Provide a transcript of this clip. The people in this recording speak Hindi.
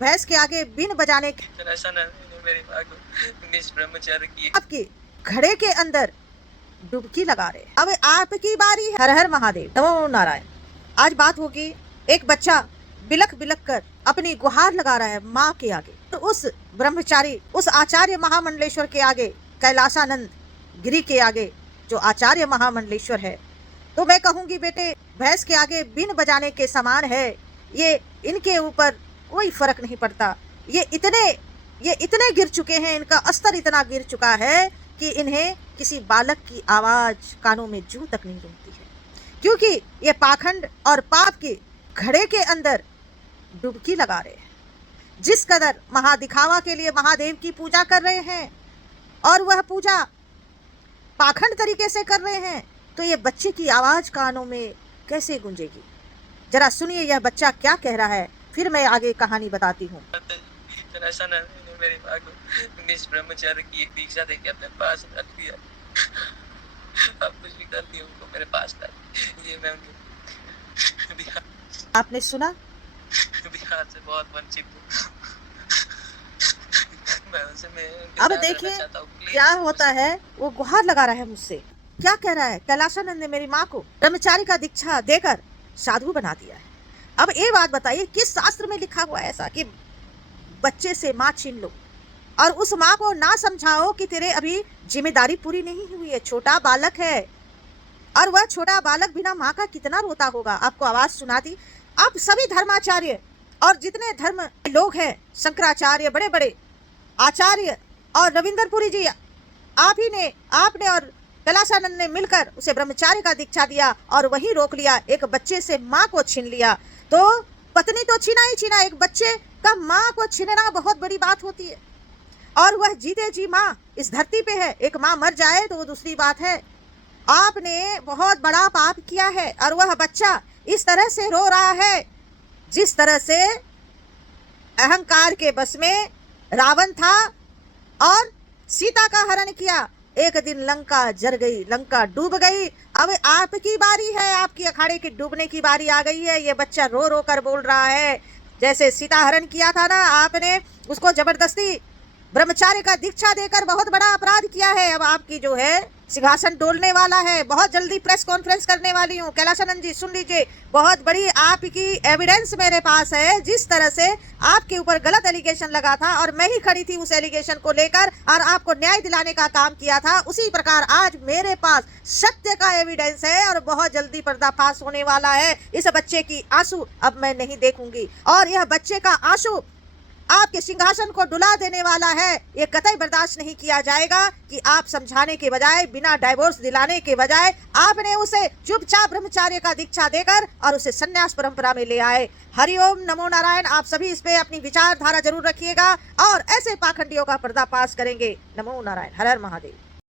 भैंस के आगे बीन बजाने ऐसा ना मेरी माँ को निष्ब्रह्मचार्य की आपके घड़े के अंदर डुबकी लगा रहे। अब आपकी बारी है। हर हर महादेव, नमो नारायण। आज बात होगी, एक बच्चा बिलख बिलख कर अपनी गुहार लगा रहा है माँ के आगे। तो उस ब्रह्मचारी, उस आचार्य महामंडलेश्वर के आगे, कैलासानंद गिरी के आगे जो आचार्य महामंडलेश्वर है, तो मैं कहूंगी बेटे, भैंस के आगे बीन बजाने के समान है। ये इनके ऊपर कोई फर्क नहीं पड़ता। ये इतने गिर चुके हैं, इनका स्तर इतना गिर चुका है कि इन्हें किसी बालक की आवाज कानों में जूं तक नहीं रुकती है, क्योंकि ये पाखंड और पाप के घड़े के अंदर डुबकी लगा रहे हैं। जिस कदर महादिखावा के लिए महादेव की पूजा कर रहे हैं और वह पूजा पाखंड तरीके से कर रहे हैं, तो ये बच्चे की आवाज कानों में कैसे गूंजेगी? जरा सुनिए यह बच्चा क्या कह रहा है, फिर मैं आगे कहानी बताती हूँ। ऐसा ना मेरी माँ को निष्ब्रह्मचार्य की एक दीक्षा देके अपने पास रख दिया। अब कुछ भी करती हूँ उनको मेरे पास ला, ये मैं उनके बिहार, आपने सुना? बिहार से बहुत वंचित हूँ। अब देखिए क्या होता है। वो गुहार लगा रहा है मुझसे, क्या कह रहा है? कैलाशानंद ने मेरी माँ को ब्रह्मचारी का दीक्षा देकर साधु बना दिया है। अब ये बात बताइए, किस शास्त्र में लिखा हुआ है ऐसा कि बच्चे से माँ छीन लो और उस माँ को ना समझाओ कि तेरे अभी जिम्मेदारी पूरी नहीं हुई है, छोटा बालक है। और वह छोटा बालक बिना माँ का कितना रोता होगा। आपको आवाज सुनाती। अब सभी धर्माचार्य और जितने धर्म लोग हैं, शंकराचार्य, बड़े बड़े आचार्य और रविंद्रपुरी जी, आपने और कैलाशानंद ने मिलकर उसे ब्रह्मचारी का दीक्षा दिया और वही रोक लिया। एक बच्चे से माँ को छीन लिया, तो पत्नी तो छीना ही छीना, एक बच्चे का माँ को छीनना बहुत बड़ी बात होती है। और वह जीते जी माँ इस धरती पे है। एक माँ मर जाए तो वो दूसरी बात है। आपने बहुत बड़ा पाप किया है और वह बच्चा इस तरह से रो रहा है जिस तरह से अहंकार के बस में रावण था और सीता का हरण किया। एक दिन लंका जर गई, लंका डूब गई। अब आपकी बारी है, आपकी अखाड़े की डूबने की बारी आ गई है। ये बच्चा रो रो कर बोल रहा है, जैसे सीता हरण किया था ना आपने, उसको जबरदस्ती ब्रह्मचार्य का दीक्षा देकर बहुत बड़ा अपराध किया है। अब आपकी जो है सिंहासन डोलने वाला है। बहुत जल्दी प्रेस कॉन्फ्रेंस करने वाली हूँ। कैलाशानंद जी सुन लीजिए, बहुत बड़ी आपकी एविडेंस मेरे पास है। जिस तरह से आपके ऊपर गलत एलिगेशन लगा था और मैं ही खड़ी थी उस एलिगेशन को लेकर और आपको न्याय दिलाने का काम किया था, उसी प्रकार आज मेरे पास सत्य का एविडेंस है और बहुत जल्दी पर्दाफाश होने वाला है। इस बच्चे की आंसू अब मैं नहीं देखूंगी और यह बच्चे का आंसू आपके सिंहासन को डुला देने वाला है। ये कतई बर्दाश्त नहीं किया जाएगा कि आप समझाने के बजाय, बिना डाइवोर्स दिलाने के बजाय, आपने उसे चुपचाप ब्रह्मचार्य का दीक्षा देकर और उसे संन्यास परंपरा में ले आए। हरिओम, नमो नारायण। आप सभी इस पे अपनी विचारधारा जरूर रखिएगा और ऐसे पाखंडियों का पर्दाफाश करेंगे। नमो नारायण, हर हर महादेव।